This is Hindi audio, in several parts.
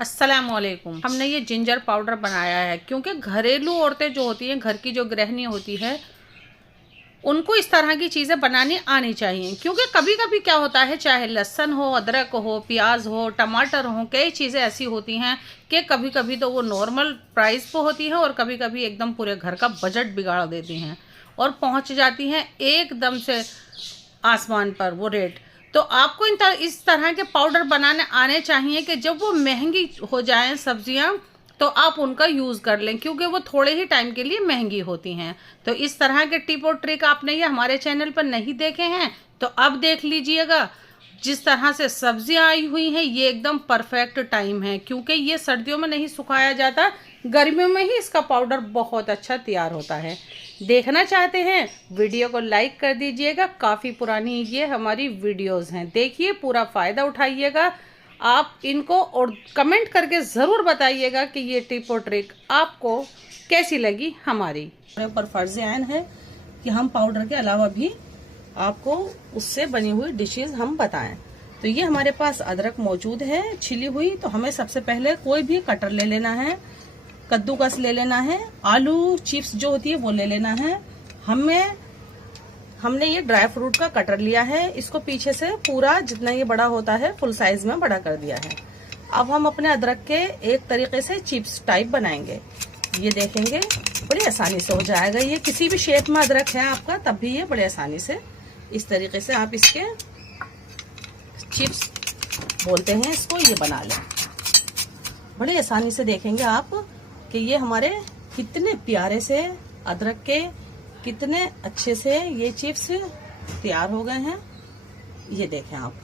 अस्सलामुअलैकुम। हमने ये जिंजर पाउडर बनाया है क्योंकि घरेलू औरतें जो होती हैं, घर की जो गृहिणी होती है, उनको इस तरह की चीज़ें बनानी आनी चाहिए। क्योंकि कभी कभी क्या होता है, चाहे लहसुन हो, अदरक हो, प्याज हो, टमाटर हो, कई चीज़ें ऐसी होती हैं कि कभी कभी तो वो नॉर्मल प्राइस पे होती हैं और कभी कभी एकदम पूरे घर का बजट बिगाड़ देती हैं और पहुंच जाती हैं एकदम से आसमान पर वो रेट। तो आपको इस तरह के पाउडर बनाने आने चाहिए कि जब वो महंगी हो जाएं सब्जियां तो आप उनका यूज़ कर लें, क्योंकि वो थोड़े ही टाइम के लिए महंगी होती हैं। तो इस तरह के टिप और ट्रिक आपने ये हमारे चैनल पर नहीं देखे हैं तो अब देख लीजिएगा। जिस तरह से सब्जियां आई हुई हैं ये एकदम परफेक्ट टाइम है, क्योंकि ये सर्दियों में नहीं सुखाया जाता, गर्मियों में ही इसका पाउडर बहुत अच्छा तैयार होता है। देखना चाहते हैं वीडियो को लाइक कर दीजिएगा। काफ़ी पुरानी ये हमारी वीडियोस हैं, देखिए पूरा फ़ायदा उठाइएगा आप इनको और कमेंट करके ज़रूर बताइएगा कि ये टिप और ट्रिक आपको कैसी लगी हमारी। हमारे ऊपर फर्ज आयन है कि हम पाउडर के अलावा भी आपको उससे बनी हुई डिशेस हम बताएं। तो ये हमारे पास अदरक मौजूद है छिली हुई, तो हमें सबसे पहले कोई भी कटर ले लेना है, कद्दूकस ले लेना है, आलू चिप्स जो होती है वो ले लेना है। हमने ये ड्राई फ्रूट का कटर लिया है, इसको पीछे से पूरा जितना ये बड़ा होता है फुल साइज में बड़ा कर दिया है। अब हम अपने अदरक के एक तरीके से चिप्स टाइप बनाएंगे। ये देखेंगे बड़ी आसानी से हो जाएगा। ये किसी भी शेप में अदरक है आपका तब भी ये बड़े आसानी से इस तरीके से आप इसके चिप्स बोलते हैं इसको, ये बना लें। बड़ी आसानी से देखेंगे आप कि ये हमारे कितने प्यारे से अदरक के कितने अच्छे से ये चिप्स तैयार हो गए हैं। ये देखें आप,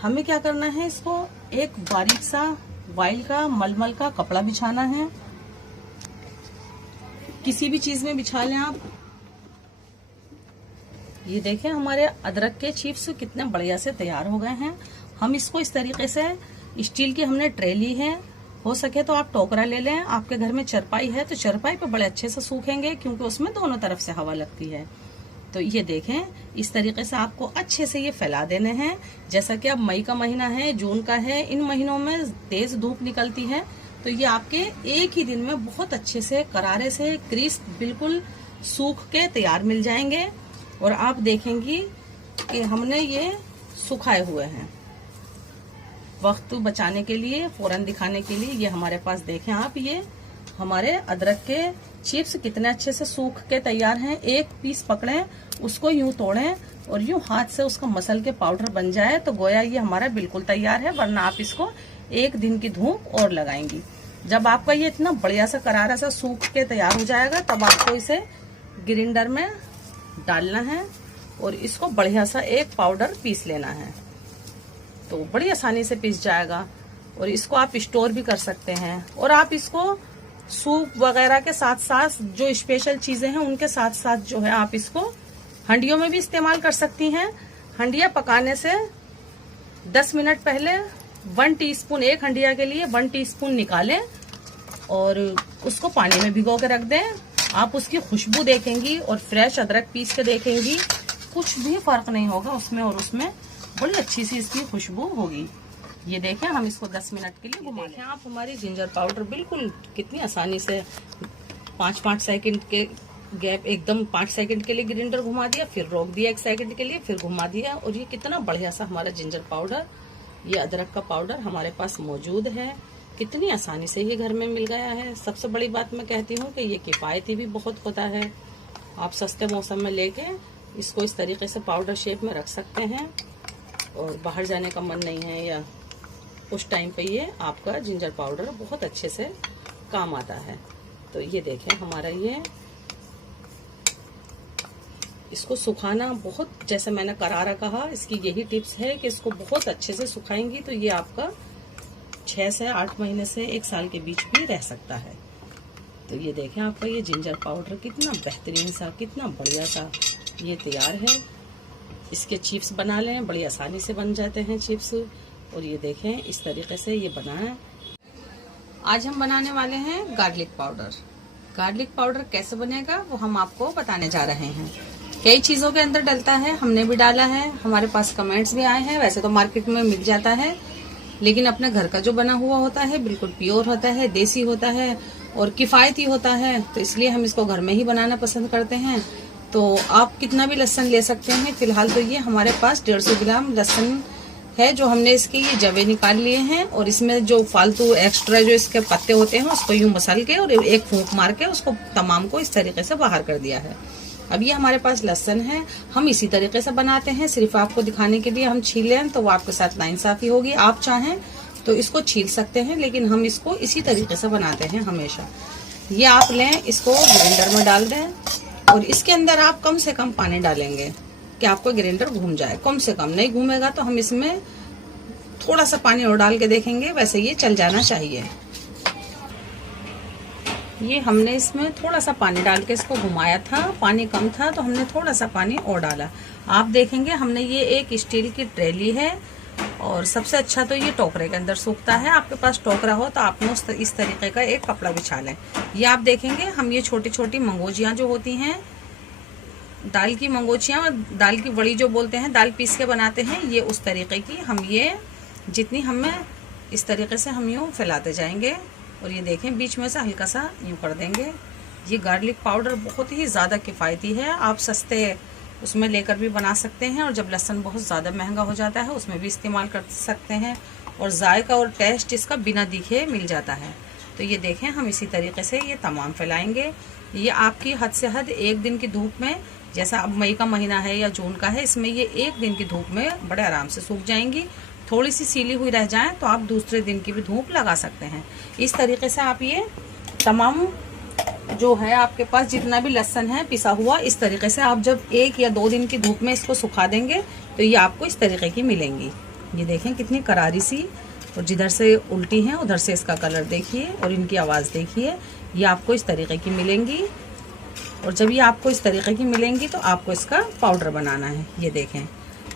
हमें क्या करना है, इसको एक बारीक सा वाइल का मलमल का कपड़ा बिछाना है, किसी भी चीज में बिछा लें आप। ये देखें हमारे अदरक के चिप्स कितने बढ़िया से तैयार हो गए हैं। हम इसको इस तरीके से, स्टील की हमने ट्रे ली है, हो सके तो आप टोकरा ले लें। आपके घर में चरपाई है तो चरपाई पे बड़े अच्छे से सूखेंगे, क्योंकि उसमें दोनों तरफ से हवा लगती है। तो ये देखें इस तरीके से आपको अच्छे से ये फैला देने हैं। जैसा कि अब मई का महीना है, जून का है, इन महीनों में तेज धूप निकलती है, तो ये आपके एक ही दिन में बहुत अच्छे से करारे से क्रिस्प बिल्कुल सूख के तैयार मिल जाएंगे। और आप देखेंगी कि हमने ये सुखाए हुए हैं वक्त बचाने के लिए, फौरन दिखाने के लिए। ये हमारे पास देखें आप, ये हमारे अदरक के चिप्स कितने अच्छे से सूख के तैयार हैं। एक पीस पकड़ें, उसको यूं तोड़ें और यूं हाथ से उसका मसल के पाउडर बन जाए तो गोया ये हमारा बिल्कुल तैयार है। वरना आप इसको एक दिन की धूप और लगाएंगी। जब आपका ये इतना बढ़िया सा करारा सा सूख के तैयार हो जाएगा तब आपको इसे ग्राइंडर में डालना है और इसको बढ़िया सा एक पाउडर पीस लेना है, तो बड़ी आसानी से पिस जाएगा। और इसको आप स्टोर भी कर सकते हैं, और आप इसको सूप वगैरह के साथ साथ जो स्पेशल चीजें हैं उनके साथ साथ जो है आप इसको हंडियों में भी इस्तेमाल कर सकती हैं। हंडिया पकाने से 10 मिनट पहले 1 टीस्पून, एक हंडिया के लिए 1 टीस्पून निकालें और उसको पानी में भिगो के रख दें। आप उसकी खुशबू देखेंगी और फ्रेश अदरक पीस के देखेंगी, कुछ भी फर्क नहीं होगा उसमें और उसमें। बड़ी अच्छी सी इसकी खुशबू होगी। ये देखें हम इसको 10 मिनट के लिए घुमा लें। आप हमारी जिंजर पाउडर बिल्कुल कितनी आसानी से 5-5 सेकंड के गैप, एकदम 5 सेकंड के लिए ग्राइंडर घुमा दिया, फिर रोक दिया 1 सेकंड के लिए, फिर घुमा दिया, और ये कितना बढ़िया सा हमारा जिंजर पाउडर, ये अदरक का पाउडर हमारे पास मौजूद है। कितनी आसानी से ये घर में मिल गया है। सबसे बड़ी बात मैं कहती हूँ कि ये किफ़ायती भी बहुत होता है। आप सस्ते मौसम में लेके इसको इस तरीके से पाउडर शेप में रख सकते हैं, और बाहर जाने का मन नहीं है या उस टाइम पे ये आपका जिंजर पाउडर बहुत अच्छे से काम आता है। तो ये देखें हमारा ये, इसको सुखाना बहुत, जैसे मैंने करारा कहा, इसकी यही टिप्स है कि इसको बहुत अच्छे से सुखाएंगी तो ये आपका 6 से 8 महीने से 1 साल के बीच भी रह सकता है। तो ये देखें आपका ये जिंजर पाउडर कितना बेहतरीन सा, कितना बढ़िया सा ये तैयार है। इसके चिप्स बना लें, बड़ी आसानी से बन जाते हैं चिप्स। और ये देखें इस तरीके से ये बनाएं। आज हम बनाने वाले हैं गार्लिक पाउडर। गार्लिक पाउडर कैसे बनेगा वो हम आपको बताने जा रहे हैं। कई चीज़ों के अंदर डलता है, हमने भी डाला है, हमारे पास कमेंट्स भी आए हैं। वैसे तो मार्केट में मिल जाता है, लेकिन अपने घर का जो बना हुआ होता है बिल्कुल प्योर होता है, देसी होता है और किफ़ायती होता है, तो इसलिए हम इसको घर में ही बनाना पसंद करते हैं। तो आप कितना भी लहसुन ले सकते हैं। फिलहाल तो ये हमारे पास 150 ग्राम लहसुन है जो हमने इसके ये जवे निकाल लिए हैं, और इसमें जो फालतू एक्स्ट्रा जो इसके पत्ते होते हैं उसको यूं मसल के और एक फूंक मार के उसको तमाम को इस तरीके से बाहर कर दिया है। अब ये हमारे पास लहसुन है, हम इसी तरीके से बनाते हैं, सिर्फ आपको दिखाने के लिए हम छीलें तो वो आपके साथ नाइंसाफी होगी। आप चाहें तो इसको छील सकते हैं, लेकिन हम इसको इसी तरीके से बनाते हैं हमेशा। ये आप लें, इसको ग्राइंडर में डाल दें, और इसके अंदर आप कम से कम पानी डालेंगे कि आपको ग्राइंडर घूम जाए। कम से कम, नहीं घूमेगा तो हम इसमें थोड़ा सा पानी और डाल के देखेंगे, वैसे ये चल जाना चाहिए। ये हमने इसमें थोड़ा सा पानी डाल के इसको घुमाया था, पानी कम था तो हमने थोड़ा सा पानी और डाला। आप देखेंगे हमने ये एक स्टील की ट्रे ली है, और सबसे अच्छा तो ये टोकरे के अंदर सूखता है। आपके पास टोकरा हो तो आपने इस तरीके का एक कपड़ा बिछा लें। ये आप देखेंगे हम ये छोटी छोटी मंगोजियाँ जो होती हैं, दाल की मंगोचियाँ, दाल की बड़ी जो बोलते हैं, दाल पीस के बनाते हैं, ये उस तरीके की हम ये जितनी हमें इस तरीके से हम यूँ फैलाते जाएंगे, और ये देखें बीच में से हल्का सा यूँ कर देंगे। ये गार्लिक पाउडर बहुत ही ज़्यादा किफ़ायती है, आप सस्ते उसमें लेकर भी बना सकते हैं, और जब लहसुन बहुत ज़्यादा महंगा हो जाता है उसमें भी इस्तेमाल कर सकते हैं, और जायका और टेस्ट इसका बिना दिखे मिल जाता है। तो ये देखें हम इसी तरीके से ये तमाम फैलाएंगे। ये आपकी हद से हद एक दिन की धूप में, जैसा अब मई का महीना है या जून का है, इसमें ये एक दिन की धूप में बड़े आराम से सूख जाएंगी। थोड़ी सी सीली हुई रह जाए तो आप दूसरे दिन की भी धूप लगा सकते हैं। इस तरीके से आप ये तमाम जो है आपके पास जितना भी लहसुन है पिसा हुआ, इस तरीके से आप जब 1 या 2 दिन की धूप में इसको सुखा देंगे तो ये आपको इस तरीके की मिलेंगी। ये देखें कितनी करारी सी, और जिधर से उल्टी हैं उधर से इसका कलर देखिए और इनकी आवाज़ देखिए। ये आपको इस तरीके की मिलेंगी, और जब ये आपको इस तरीके की मिलेंगी तो आपको इसका पाउडर बनाना है। ये देखें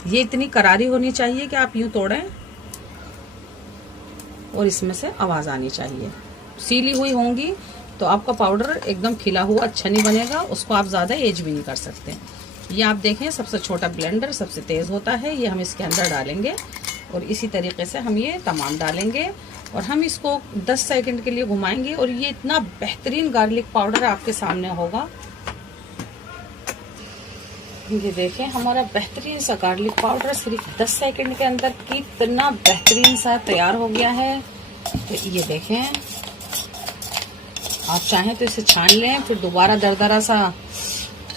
ये इतनी करारी होनी चाहिए कि आप यूँ तोड़ें और इसमें से आवाज़ आनी चाहिए। सीली हुई होंगी तो आपका पाउडर एकदम खिला हुआ अच्छा नहीं बनेगा, उसको आप ज़्यादा एज भी नहीं कर सकते। ये आप देखें सबसे छोटा ब्लेंडर सबसे तेज़ होता है, ये हम इसके अंदर डालेंगे, और इसी तरीके से हम ये तमाम डालेंगे, और हम इसको 10 सेकंड के लिए घुमाएंगे, और ये इतना बेहतरीन गार्लिक पाउडर आपके सामने होगा। ये देखें हमारा बेहतरीन सा गार्लिक पाउडर सिर्फ 10 सेकंड के अंदर कितना बेहतरीन सा तैयार हो गया है। तो ये देखें, आप चाहें तो इसे छान लें, फिर दोबारा दरदरा सा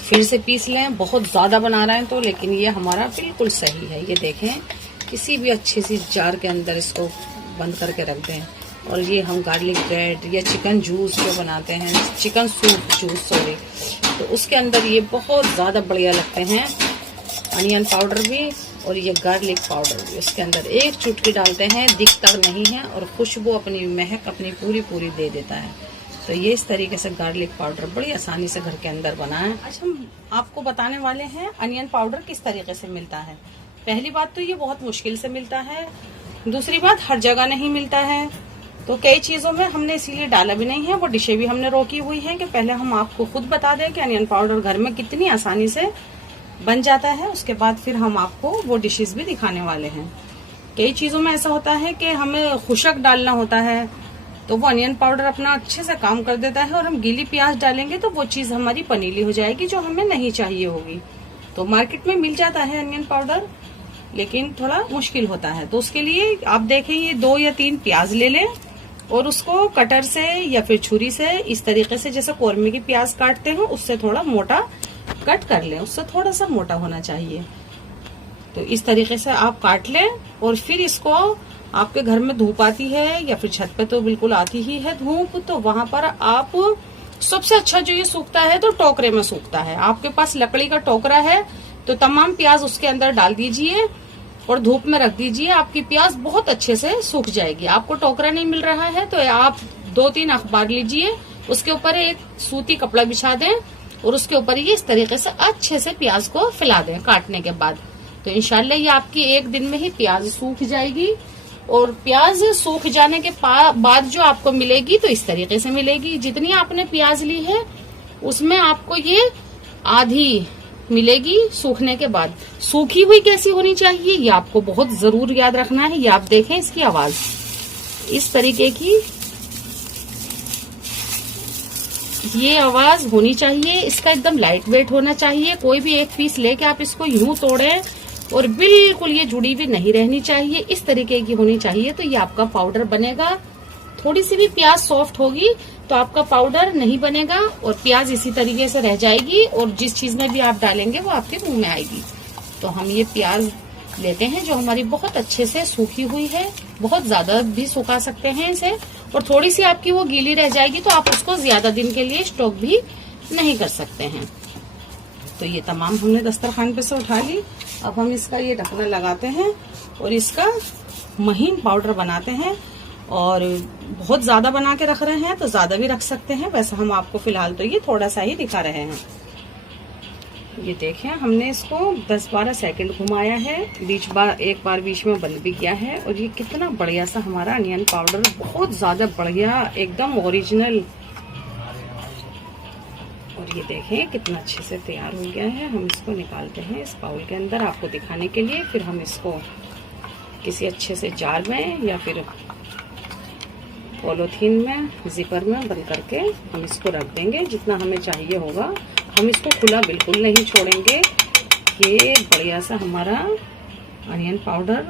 फिर से पीस लें, बहुत ज़्यादा बना रहे हैं तो, लेकिन ये हमारा बिल्कुल सही है। ये देखें किसी भी अच्छी सी जार के अंदर इसको बंद करके रख दें, और ये हम गार्लिक ब्रेड या चिकन जूस जो बनाते हैं, चिकन सूप जूस सॉरी, तो उसके अंदर ये बहुत ज़्यादा बढ़िया लगते हैं। अनियन पाउडर भी और ये गार्लिक पाउडर भी उसके अंदर एक चुटकी डालते हैं, दिखता नहीं है और खुशबू अपनी महक अपनी पूरी दे देता है। तो ये इस तरीके से गार्लिक पाउडर बड़ी आसानी से घर के अंदर बनाएं। आज हम आपको बताने वाले हैं अनियन पाउडर किस तरीके से मिलता है। पहली बात तो ये बहुत मुश्किल से मिलता है, दूसरी बात हर जगह नहीं मिलता है, तो कई चीज़ों में हमने इसीलिए डाला भी नहीं है। वो डिशें भी हमने रोकी हुई हैं कि पहले हम आपको खुद बता दें कि अनियन पाउडर घर में कितनी आसानी से बन जाता है, उसके बाद फिर हम आपको वो डिशेस भी दिखाने वाले हैं। कई चीज़ों में ऐसा होता है कि हमें खुशक डालना होता है, तो वो अनियन पाउडर अपना अच्छे से काम कर देता है, और हम गीली प्याज डालेंगे तो वो चीज़ हमारी पनीली हो जाएगी जो हमें नहीं चाहिए होगी। तो मार्केट में मिल जाता है अनियन पाउडर, लेकिन थोड़ा मुश्किल होता है। तो उसके लिए आप देखें ये 2 या 3 प्याज ले लें, और उसको कटर से या फिर छुरी से इस तरीके से जैसे कौरमे की प्याज काटते हैं उससे थोड़ा मोटा कट कर लें, उससे थोड़ा सा मोटा होना चाहिए। तो इस तरीके से आप काट लें, और फिर इसको आपके घर में धूप आती है या फिर छत पे तो बिल्कुल आती ही है धूप, तो वहां पर आप सबसे अच्छा जो ये सूखता है तो टोकरे में सूखता है। आपके पास लकड़ी का टोकरा है तो तमाम प्याज उसके अंदर डाल दीजिए और धूप में रख दीजिए, आपकी प्याज बहुत अच्छे से सूख जाएगी। आपको टोकरा नहीं मिल रहा है तो आप 2-3 अखबार लीजिए, उसके ऊपर एक सूती कपड़ा बिछा दें, और उसके ऊपर ये इस तरीके से अच्छे से प्याज को फैला दें काटने के बाद। तो इंशाल्लाह ये आपकी एक दिन में ही प्याज सूख जाएगी, और प्याज सूख जाने के बाद जो आपको मिलेगी तो इस तरीके से मिलेगी। जितनी आपने प्याज ली है उसमें आपको ये आधी मिलेगी सूखने के बाद। सूखी हुई कैसी होनी चाहिए ये आपको बहुत जरूर याद रखना है। ये आप देखें इसकी आवाज इस तरीके की ये आवाज होनी चाहिए। इसका एकदम लाइट वेट होना चाहिए। कोई भी एक पीस लेके आप इसको यूं तोड़ें और बिल्कुल ये जुड़ी हुई नहीं रहनी चाहिए, इस तरीके की होनी चाहिए। तो ये आपका पाउडर बनेगा। थोड़ी सी भी प्याज सॉफ्ट होगी तो आपका पाउडर नहीं बनेगा और प्याज इसी तरीके से रह जाएगी और जिस चीज में भी आप डालेंगे वो आपके मुंह में आएगी। तो हम ये प्याज लेते हैं जो हमारी बहुत अच्छे से सूखी हुई है। बहुत ज्यादा भी सुखा सकते हैं इसे, और थोड़ी सी आपकी वो गीली रह जाएगी तो आप उसको ज्यादा दिन के लिए स्टॉक भी नहीं कर सकते हैं। तो ये तमाम हमने दस्तरखान पे से उठा ली। अब हम इसका ये ढक्कन लगाते हैं और इसका महीन पाउडर बनाते हैं। और बहुत ज्यादा बना के रख रहे हैं तो ज्यादा भी रख सकते हैं, वैसे हम आपको फिलहाल तो ये थोड़ा सा ही दिखा रहे हैं। ये देखें हमने इसको 10-12 सेकंड घुमाया है, एक बार बीच में बंद भी किया है। और ये कितना बढ़िया सा हमारा अनियन पाउडर, बहुत ज्यादा बढ़िया, एकदम ओरिजिनल। और ये देखें कितना अच्छे से तैयार हो गया है। हम इसको निकालते हैं इस बाउल के अंदर आपको दिखाने के लिए। फिर हम इसको किसी अच्छे से जार में या फिर पॉलीथीन में, जिपर में बंद करके हम इसको रख देंगे जितना हमें चाहिए होगा। हम इसको खुला बिल्कुल नहीं छोड़ेंगे। ये बढ़िया सा हमारा अनियन पाउडर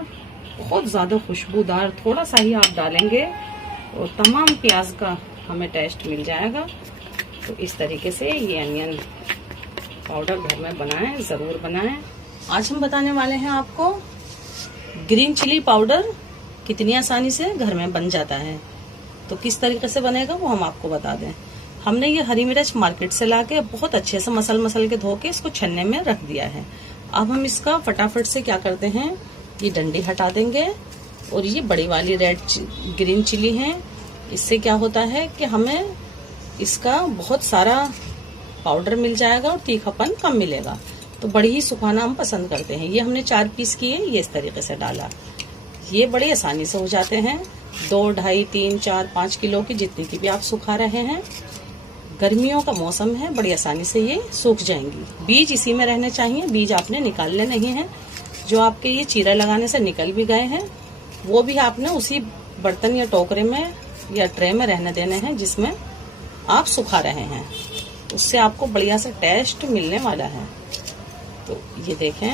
बहुत ज़्यादा खुशबूदार, थोड़ा सा ही आप डालेंगे और तमाम प्याज का हमें टेस्ट मिल जाएगा। तो इस तरीके से ये अनियन पाउडर घर में बनाएं, ज़रूर बनाएं। आज हम बताने वाले हैं आपको ग्रीन चिली पाउडर कितनी आसानी से घर में बन जाता है। तो किस तरीके से बनेगा वो हम आपको बता दें। हमने ये हरी मिर्च मार्केट से लाके बहुत अच्छे से मसल के धो के इसको छन्ने में रख दिया है। अब हम इसका फटाफट से क्या करते हैं, ये डंडी हटा देंगे। और ये बड़ी वाली ग्रीन चिली है, इससे क्या होता है कि हमें इसका बहुत सारा पाउडर मिल जाएगा और तीखापन कम मिलेगा। तो बड़ी ही सुखाना हम पसंद करते हैं। ये हमने 4 पीस किए, ये इस तरीके से डाला। ये बड़ी आसानी से हो जाते हैं। 2, 2.5, 3, 4, 5 किलो की जितनी की भी आप सुखा रहे हैं। गर्मियों का मौसम है, बड़ी आसानी से ये सूख जाएंगी। बीज इसी में रहने चाहिए, बीज आपने निकालने नहीं है। जो आपके ये चीरा लगाने से निकल भी गए हैं वो भी आपने उसी बर्तन या टोकरे में या ट्रे में रहने देने हैं जिसमें आप सुखा रहे हैं। उससे आपको बढ़िया सा टेस्ट मिलने वाला है। तो ये देखें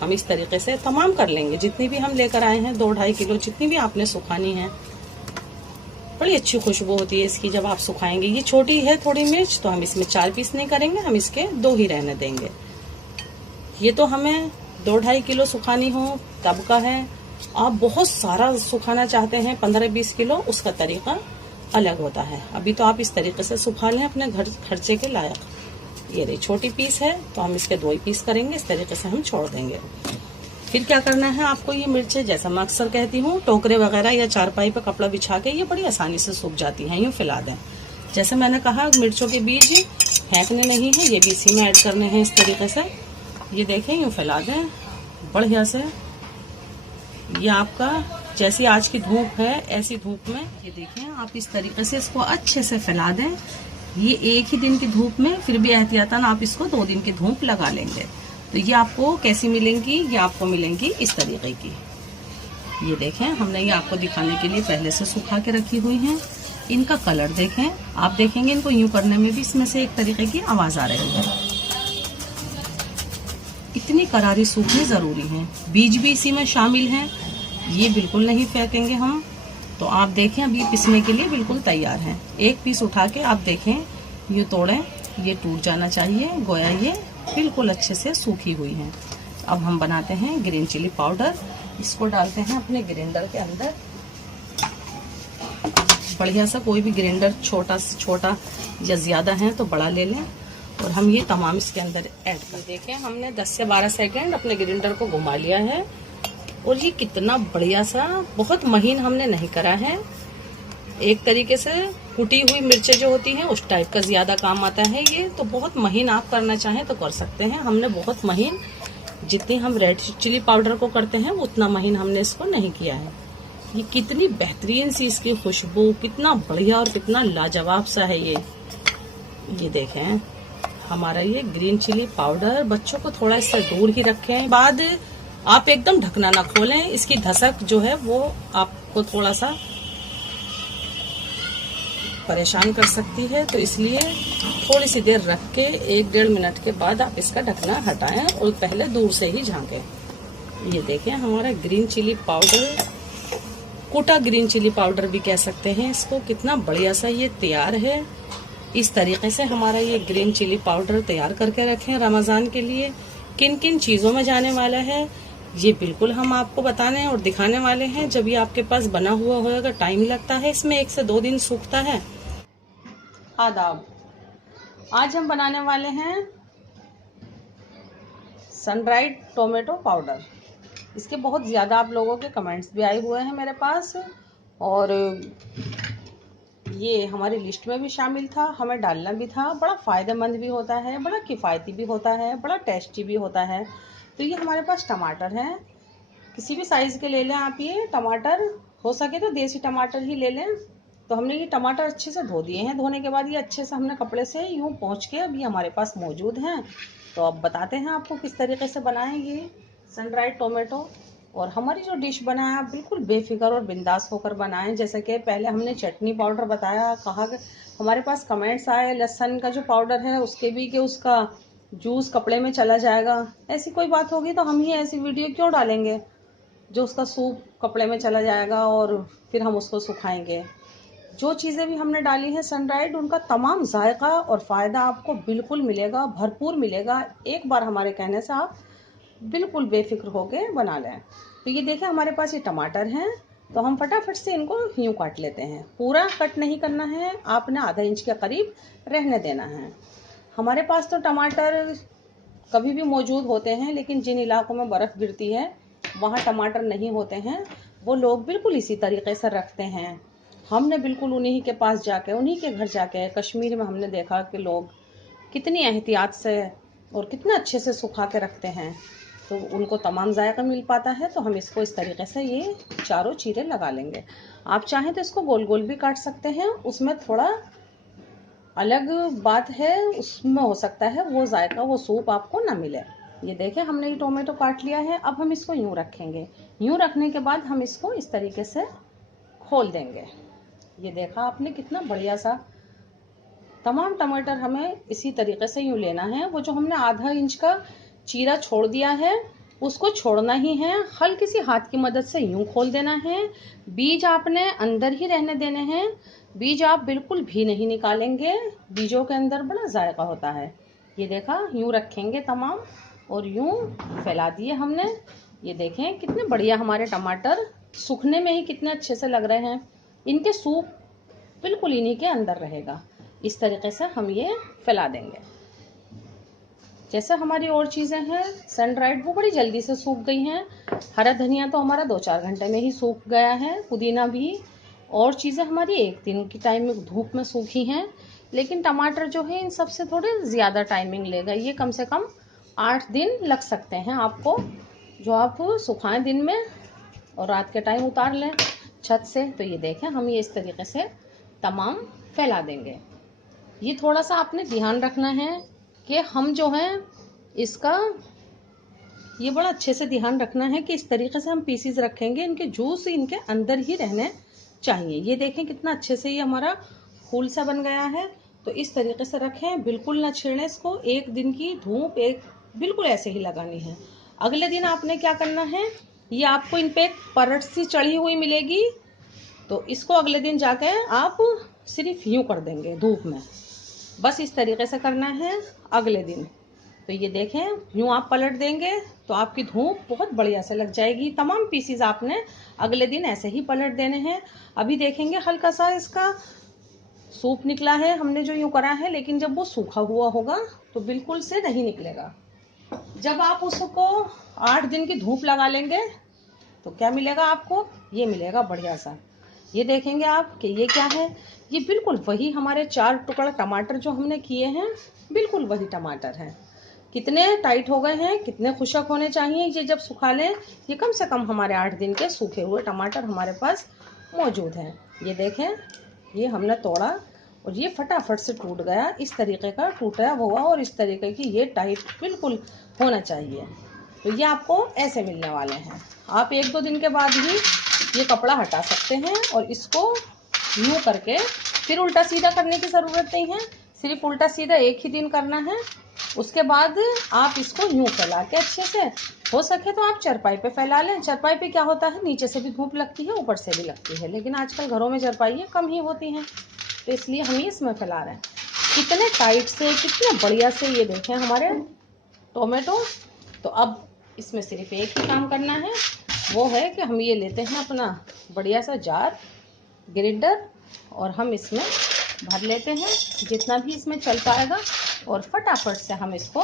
हम इस तरीके से तमाम कर लेंगे। जितनी भी हम लेकर आए हैं 2-2.5 किलो, जितनी भी आपने सुखानी है। बड़ी अच्छी खुशबू होती है इसकी जब आप सुखाएंगे। ये छोटी है थोड़ी मिर्च, तो हम इसमें 4 पीस नहीं करेंगे, हम इसके 2 ही रहने देंगे। ये तो हमें 2-2.5 किलो सुखानी हो तब का है। आप बहुत सारा सुखाना चाहते हैं 15-20 किलो, उसका तरीका अलग होता है। अभी तो आप इस तरीके से सुखा लें अपने खर्चे के लायक। ये रही छोटी पीस है तो हम इसके 2 ही पीस करेंगे, इस तरीके से हम छोड़ देंगे। फिर क्या करना है आपको, ये मिर्चें जैसा मैं अक्सर कहती हूँ टोकरे वगैरह या चारपाई पर कपड़ा बिछा के ये बड़ी आसानी से सूख जाती हैं, यूँ फैला दें। जैसे मैंने कहा मिर्चों के बीज फेंकने नहीं है, ये भी इसी में ऐड करने हैं इस तरीके से। ये देखें यूँ फैला दें बढ़िया से। ये आपका जैसी आज की धूप है ऐसी धूप में ये देखें आप इस तरीके से इसको अच्छे से फैला दें। ये एक ही दिन की धूप में, फिर भी एहतियातन आप इसको 2 दिन की धूप लगा लेंगे। तो ये आपको कैसी मिलेंगी, ये आपको मिलेंगी इस तरीके की। ये देखें हमने ये आपको दिखाने के लिए पहले से सुखा के रखी हुई हैं। इनका कलर देखें, आप देखेंगे इनको यूं करने में भी इसमें से एक तरीके की आवाज आ रही है। इतनी करारी सूखनी जरूरी है। बीज भी इसी में शामिल हैं, ये बिल्कुल नहीं फेंकेंगे हम। तो आप देखें अब ये पिसने के लिए बिल्कुल तैयार है। एक पीस उठा के आप देखें यूं तोड़ें, ये टूट जाना चाहिए, गोया ये बिल्कुल अच्छे से सूखी हुई है। अब हम बनाते हैं ग्रीन चिली पाउडर। इसको डालते हैं अपने ग्राइंडर के अंदर। बढ़िया सा कोई भी ग्राइंडर छोटा से छोटा या ज्यादा है तो बड़ा ले लें और हम ये तमाम इसके अंदर ऐड कर देखें। हमने 10 से 12 सेकंड अपने ग्राइंडर को घुमा लिया है और ये कितना बढ़िया सा, बहुत महीन हमने नहीं करा है। एक तरीके से कुटी हुई मिर्चें जो होती हैं उस टाइप का ज्यादा काम आता है ये। तो बहुत महीन आप करना चाहें तो कर सकते हैं। हमने बहुत महीन, जितनी हम रेड चिली पाउडर को करते हैं उतना महीन हमने इसको नहीं किया है। ये कितनी बेहतरीन सी इसकी खुशबू, कितना बढ़िया और कितना लाजवाब सा है ये देखें हमारा ये ग्रीन चिली पाउडर, बच्चों को थोड़ा इससे दूर ही रखें। बाद आप एकदम ढकना ना खोलें, इसकी धसक जो है वो आपको थोड़ा सा परेशान कर सकती है, तो इसलिए थोड़ी सी देर रख के 1-1.5 मिनट के बाद आप इसका ढकना हटाएं और पहले दूर से ही झांकें। ये देखें हमारा green chilli powder, Kota green chilli powder भी कह सकते हैं इसको, कितना बढ़िया सा ये तैयार है। इस तरीके से हमारा ये ग्रीन चिली पाउडर तैयार करके रखें। रमजान के लिए किन किन चीजों में जाने वाला है ये बिल्कुल हम आपको बताने और दिखाने वाले हैं। जब ये आपके पास बना हुआ होगा, टाइम लगता है इसमें, 1 से 2 दिन सूखता है। आदाब, आज हम बनाने वाले हैं सन ड्राइड टोमेटो पाउडर। इसके बहुत ज़्यादा आप लोगों के कमेंट्स भी आए हुए हैं मेरे पास, और ये हमारी लिस्ट में भी शामिल था, हमें डालना भी था। बड़ा फ़ायदेमंद भी होता है, बड़ा किफ़ायती भी होता है, बड़ा टेस्टी भी होता है। तो ये हमारे पास टमाटर हैं, किसी भी साइज़ के ले लें आप। ये टमाटर हो सके तो देसी टमाटर ही ले लें। तो हमने ये टमाटर अच्छे से धो दिए हैं। धोने के बाद ये अच्छे से हमने कपड़े से यूँ पोंछ के अब ये हमारे पास मौजूद हैं। तो अब बताते हैं आपको किस तरीके से बनाएं ये सन ड्राइड टोमेटो। और हमारी जो डिश बनाए आप बिल्कुल बेफिक्र और बिंदास होकर बनाएं। जैसे कि पहले हमने चटनी पाउडर बताया, कहा कि हमारे पास कमेंट्स आए लहसुन का जो पाउडर है उसके भी, कि उसका जूस कपड़े में चला जाएगा। ऐसी कोई बात होगी तो हम ही ऐसी वीडियो क्यों डालेंगे जो उसका सूप कपड़े में चला जाएगा और फिर हम उसको सुखाएंगे। जो चीज़ें भी हमने डाली हैं सन ड्राइड, उनका तमाम जायका और फ़ायदा आपको बिल्कुल मिलेगा, भरपूर मिलेगा। एक बार हमारे कहने से आप बिल्कुल बेफिक्र होके बना लें। तो ये देखें हमारे पास ये टमाटर हैं, तो हम फटाफट से इनको यूँ काट लेते हैं। पूरा कट नहीं करना है, आपने आधा इंच के करीब रहने देना है। हमारे पास तो टमाटर कभी भी मौजूद होते हैं, लेकिन जिन इलाकों में बर्फ़ गिरती है वहाँ टमाटर नहीं होते हैं। वो लोग बिल्कुल इसी तरीके से रखते हैं। हमने बिल्कुल उन्हीं के पास जाके, उन्हीं के घर जाके, कश्मीर में हमने देखा कि लोग कितनी एहतियात से और कितना अच्छे से सुखा के रखते हैं, तो उनको तमाम जायका मिल पाता है। तो हम इसको इस तरीके से ये चारों चीरें लगा लेंगे। आप चाहें तो इसको गोल गोल भी काट सकते हैं, उसमें थोड़ा अलग बात है, उसमें हो सकता है वो जायका, वो सूप आपको ना मिले। ये देखें हमने ये टोमेटो काट लिया है। अब हम इसको यूँ रखेंगे। यूँ रखने के बाद हम इसको इस तरीके से खोल देंगे। ये देखा आपने कितना बढ़िया सा। तमाम टमाटर हमें इसी तरीके से यूँ लेना है। वो जो हमने आधा इंच का चीरा छोड़ दिया है उसको छोड़ना ही है। हल्की सी हाथ की मदद से यूँ खोल देना है। बीज आपने अंदर ही रहने देने हैं, बीज आप बिल्कुल भी नहीं निकालेंगे। बीजों के अंदर बड़ा जायका होता है। ये देखा यूँ रखेंगे तमाम, और यूँ फैला दिए हमने। ये देखें कितने बढ़िया हमारे टमाटर सूखने में ही कितने अच्छे से लग रहे हैं। इनके सूप बिल्कुल इन्हीं के अंदर रहेगा। इस तरीके से हम ये फैला देंगे। जैसे हमारी और चीज़ें हैं सन ड्राइड, वो बड़ी जल्दी से सूख गई हैं। हरा धनिया तो हमारा 2-4 घंटे में ही सूख गया है, पुदीना भी। और चीज़ें हमारी 1 दिन की टाइम में धूप में सूखी हैं। लेकिन टमाटर जो है इन सबसे थोड़े ज़्यादा टाइमिंग लेगा। ये कम से कम 8 दिन लग सकते हैं आपको, जो आप सुखाएं दिन में और रात के टाइम उतार लें छत से। तो ये देखें हम ये इस तरीके से तमाम फैला देंगे। ये थोड़ा सा आपने ध्यान रखना है कि हम जो हैं इसका ये बड़ा अच्छे से ध्यान रखना है कि इस तरीके से हम पीसीज रखेंगे, इनके जूस इनके अंदर ही रहने चाहिए। ये देखें कितना अच्छे से ये हमारा फूल सा बन गया है। तो इस तरीके से रखें, बिल्कुल ना छेड़ें इसको। 1 दिन की धूप बिल्कुल ऐसे ही लगानी है। अगले दिन आपने क्या करना है, ये आपको इन पे एक परत सी चढ़ी हुई मिलेगी, तो इसको अगले दिन जाके आप सिर्फ यूँ कर देंगे धूप में। बस इस तरीके से करना है अगले दिन। तो ये देखें यूँ आप पलट देंगे तो आपकी धूप बहुत बढ़िया से लग जाएगी। तमाम पीसीज आपने अगले दिन ऐसे ही पलट देने हैं। अभी देखेंगे हल्का सा इसका सूप निकला है हमने जो यूँ करा है, लेकिन जब वो सूखा हुआ होगा तो बिल्कुल से नहीं निकलेगा। जब आप उसको 8 दिन की धूप लगा लेंगे तो क्या मिलेगा आपको, ये मिलेगा बढ़िया सा। ये देखेंगे आप कि ये क्या है, ये बिल्कुल वही हमारे 4 टुकड़ा टमाटर जो हमने किए हैं, बिल्कुल वही टमाटर हैं। कितने टाइट हो गए हैं, कितने खुशक होने चाहिए। ये जब सुखा लें, ये कम से कम हमारे 8 दिन के सूखे हुए टमाटर हमारे पास मौजूद हैं। ये देखें ये हमने तोड़ा और ये फटाफट से टूट गया, इस तरीके का टूटा हुआ और इस तरीके की ये टाइट बिल्कुल होना चाहिए। तो ये आपको ऐसे मिलने वाले हैं। आप 1-2 दिन के बाद ही ये कपड़ा हटा सकते हैं और इसको यूँ करके फिर उल्टा सीधा करने की ज़रूरत नहीं है, सिर्फ उल्टा सीधा एक ही दिन करना है। उसके बाद आप इसको यूँ फैला के अच्छे से, हो सके तो आप चारपाई पे फैला लें। चारपाई पे क्या होता है, नीचे से भी धूप लगती है, ऊपर से भी लगती है, लेकिन आजकल घरों में चारपाइयाँ कम ही होती हैं, तो इसलिए हम इसमें फैला रहे हैं। कितने टाइट से, कितने बढ़िया से ये देखें हमारे टोमेटो। तो अब इसमें सिर्फ एक ही काम करना है, वो है कि हम ये लेते हैं अपना बढ़िया सा जार ग्राइंडर और हम इसमें भर लेते हैं जितना भी इसमें चल पाएगा, और फटाफट से हम इसको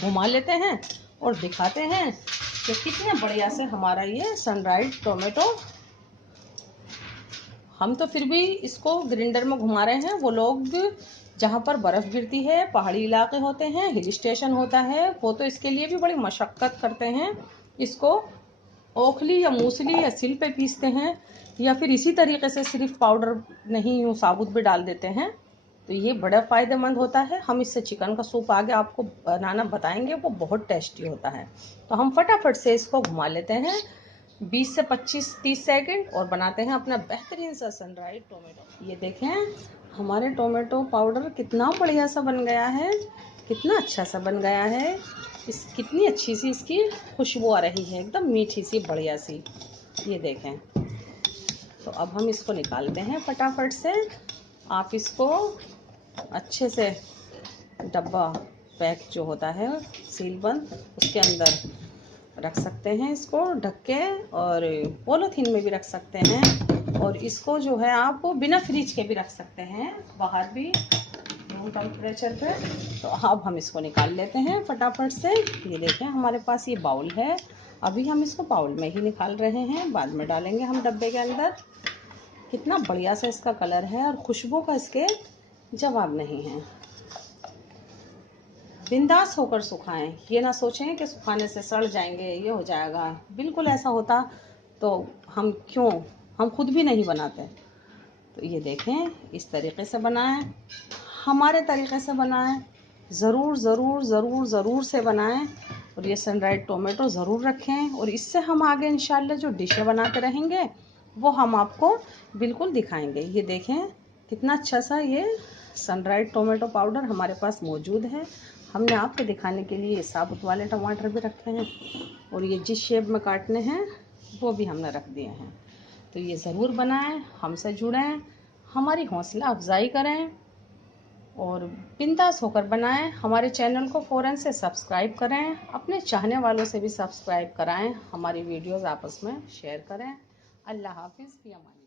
घुमा लेते हैं और दिखाते हैं कि कितने बढ़िया से हमारा ये सनराइज टोमेटो। हम तो फिर भी इसको ग्राइंडर में घुमा रहे हैं, वो लोग जहाँ पर बर्फ़ गिरती है, पहाड़ी इलाके होते हैं, हिल स्टेशन होता है, वो तो इसके लिए भी बड़ी मशक्क़त करते हैं। इसको ओखली या मूसली या सिल पे पीसते हैं, या फिर इसी तरीके से सिर्फ पाउडर नहीं, यूँ साबुत भी डाल देते हैं। तो ये बड़ा फ़ायदेमंद होता है। हम इससे चिकन का सूप आगे आपको बनाना बताएंगे, वो बहुत टेस्टी होता है। तो हम फटाफट से इसको घुमा लेते हैं 20 से 25-30 सेकंड और बनाते हैं अपना बेहतरीन सा सनराइज टोमेटो। ये देखें हमारे टोमेटो पाउडर कितना बढ़िया सा बन गया है, कितना अच्छा सा बन गया है। कितनी अच्छी सी इसकी खुशबू आ रही है, एकदम मीठी सी बढ़िया सी। ये देखें। तो अब हम इसको निकालते हैं फटाफट से। आप इसको अच्छे से डब्बा पैक जो होता है सील बंद, उसके अंदर रख सकते हैं इसको ढक के, और पॉलीथीन में भी रख सकते हैं, और इसको जो है आप बिना फ्रिज के भी रख सकते हैं, बाहर भी रूम टेम्परेचर पे। तो अब हम इसको निकाल लेते हैं फटाफट से। ये देखें हमारे पास ये बाउल है, अभी हम इसको बाउल में ही निकाल रहे हैं, बाद में डालेंगे हम डब्बे के अंदर। कितना बढ़िया सा इसका कलर है और खुशबू का इसके जवाब नहीं है। बिंदास होकर सुखाएं, ये ना सोचें कि सुखाने से सड़ जाएंगे, ये हो जाएगा। बिल्कुल ऐसा होता तो हम खुद भी नहीं बनाते। तो ये देखें इस तरीके से बनाएं, हमारे तरीके से बनाएं, ज़रूर ज़रूर ज़रूर ज़रूर से बनाएं, और ये सनराइज टोमेटो ज़रूर रखें। और इससे हम आगे इंशाल्लाह जो डिशें बनाते रहेंगे वो हम आपको बिल्कुल दिखाएंगे। ये देखें कितना अच्छा सा ये सनराइज टोमेटो पाउडर हमारे पास मौजूद है। हमने आपको दिखाने के लिए साबुत वाले टमाटर भी रखे हैं, और ये जिस शेप में काटने हैं वो भी हमने रख दिए हैं। तो ये ज़रूर बनाएं, हमसे जुड़ें, हमारी हौसला अफजाई करें और बिंदास होकर बनाएं। हमारे चैनल को फ़ौरन से सब्सक्राइब करें, अपने चाहने वालों से भी सब्सक्राइब कराएं, हमारी वीडियोज़ आपस में शेयर करें। अल्लाह हाफिज़, फ़ी अमान।